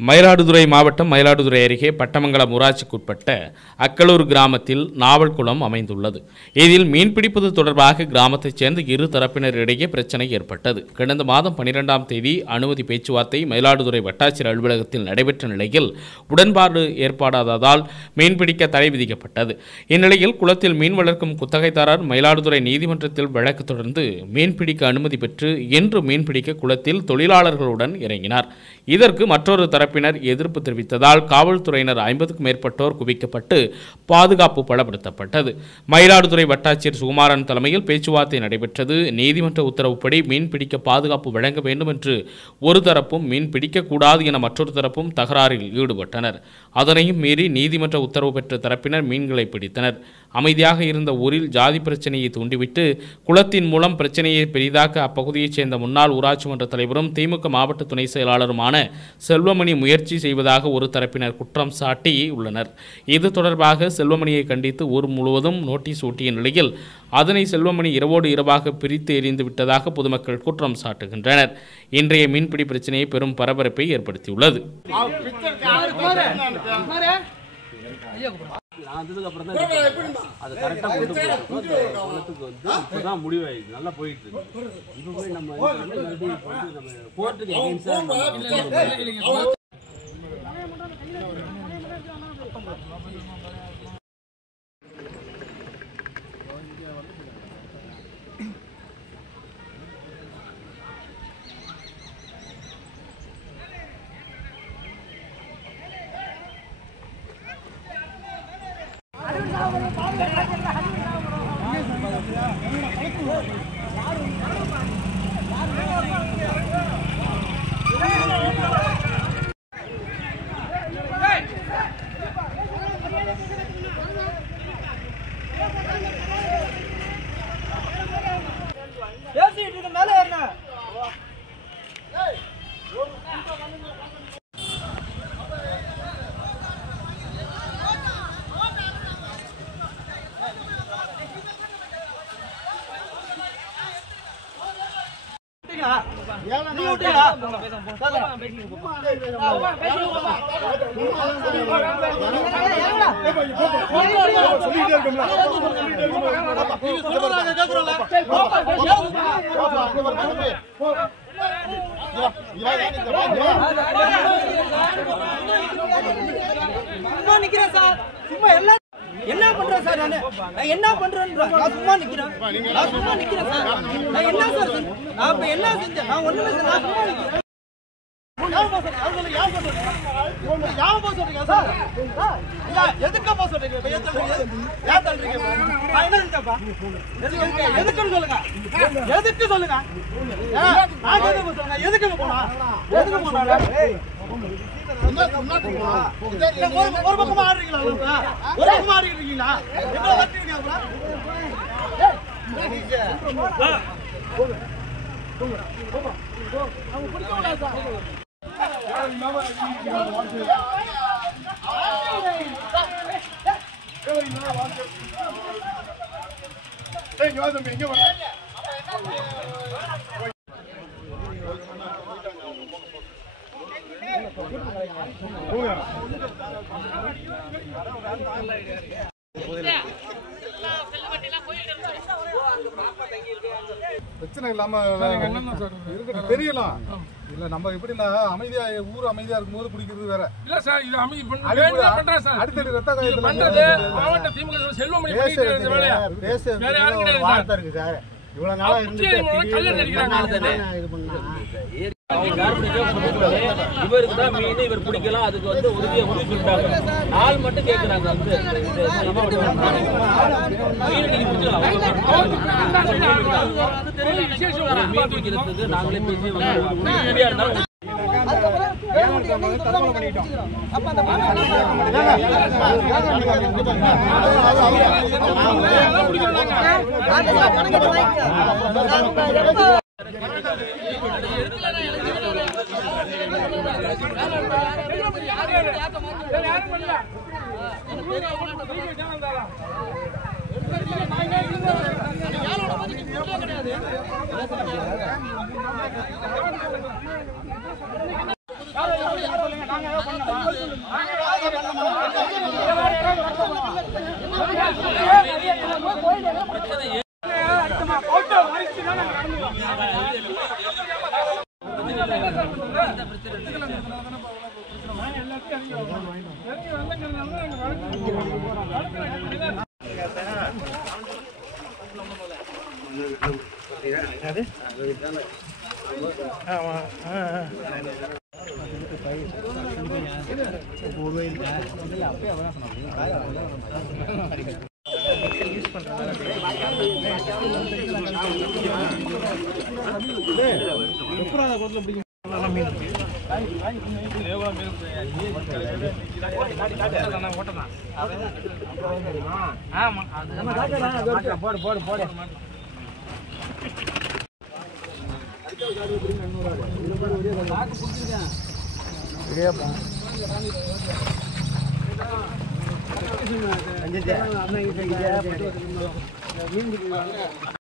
மயிலாடுதுறை மாவட்டம் மயிலாடுதுறை அருகே பட்டமங்கலம் ஊராட்சிக்குட்பட்ட அக்கலூர் கிராமத்தில் நாவல் குளம் அமைந்துள்ளது. இதில் மீன்பிடிப்பது தொடர்பாக கிராமத்தைச் சேர்ந்த இரு தரப்பினரிடையே பிரச்சனை ஏற்பட்டது. கடந்த மாதம் 12ஆம் தேதி அனுமதி பேச்சுவார்த்தை மயிலாடுதுறை வட்டாட்சியர் அலுவலகத்தில் நடைபெற்ற நிலையில் உடன்பாடு ஏற்படாததால் மீன்பிடிக்க தடை விதிக்கப்பட்டது. இந்நிலையில் குளத்தில் மீன் வளர்க்கும் குத்தகைதாரர் மயிலாடுதுறை நீதிமன்றத்தில் வழக்கு தொடர்ந்து மீன்பிடிக்க அனுமதி பெற்று இன்று மீன்பிடிக்க குளத்தில் தொழிலாளர்களுடன் இறங்கினார். இதற்கு மற்றொரு தரப்பினர் எதிர்ப்பு தெரிவித்ததால் காவல்துறையினர் 50க்கும் மேற்பட்டோர் குவிக்கப்பட்டு பாதுகாப்பு பலப்படுத்தப்பட்டது. மயிலாடுதுறை வட்டாட்சியர் சுகுமாரன் தலைமையில் பேச்சுவார்த்தை நடைபெற்றது. நீதிமன்ற உத்தரவுப்படி மீன்பிடிக்க பாதுகாப்பு வழங்க வேண்டும் என்று ஒரு தரப்பும் மீன் பிடிக்கக்கூடாது என மற்றொரு தரப்பும் தகராறில் ஈடுபட்டனர். அதனையும் மீறி நீதிமன்ற உத்தரவு பெற்ற தரப்பினர் மீன்களை பிடித்தனர். அமைதியாக இருந்த ஊரில் ஜாதி பிரச்சனையை தூண்டிவிட்டு குளத்தின் மூலம் பிரச்சனையை பெரிதாக்க அப்பகுதியைச் சேர்ந்த முன்னாள் ஊராட்சி மன்ற தலைவரும் திமுக மாவட்ட துணை செயலாளருமான செல்வமணி முயற்சி செய்வதாக ஒரு தரப்பினர் குற்றம் சாட்டி உள்ளனர். இது தொடர்பாக செல்வமணியை கண்டித்து ஊர் முழுவதும் நோட்டீஸ் ஒட்டிய நிலையில் அதனை செல்வமணி இரவோடு இரவாக பிரித்து எறிந்து விட்டதாக பொதுமக்கள் குற்றம் சாட்டுகின்றனர். இன்றைய மீன்பிடி பிரச்சனையை பெரும் பரபரப்பை ஏற்படுத்தியுள்ளது. அது கரெக்டா இப்பதான் முடிவாயிருக்கு. நல்லா போயிட்டு இருக்கு. இப்ப போய் நம்ம கோர்ட்டுக்கு என்ன பண்றேன் சார்? நான் என்ன பண்றேன்? நான் சும்மா நிக்கிறேன் சார். நான் என்ன சார் நான் இப்ப என்ன செஞ்சேன்? நான் ஒண்ணுமே சார். நான் சும்மா நிக்கிறேன். எதுக்கு போக சொல்றீங்க? எதுக்குன்னு சொல்லுங்க. எதுக்கு சொல்லுங்க. எதுக்கு போனா? எதுக்கு போனா? ஒரு பக்கமா ஆடுறீங்களா? ஒரு பக்கமா ஆடிட்டு இருக்கீங்களா? எங்க வரீங்க? பிரச்சனை இல்லாம தெரியலாம். இல்ல நம்ம எப்படின்னா அமைதியா ஊர் அமைதியா இருக்கும்போது பிடிக்கிறது வேற இல்ல சார். இது அடித்தடி ரத்த மாவட்ட திமுக செல்வமணி இவ்வளவு நாளா இவருக்கு தான் மீன் இவர் பிடிக்கலாம். அதுக்கு வந்து உறுதியை முடிவு சொல்லிட்டாங்க. நாள் மட்டும் கேட்கறாங்க. மீன் பிடிக்கிறதுக்கு நாங்களே பேசி உறுதியா இருந்தாலும் யாரோட மீன்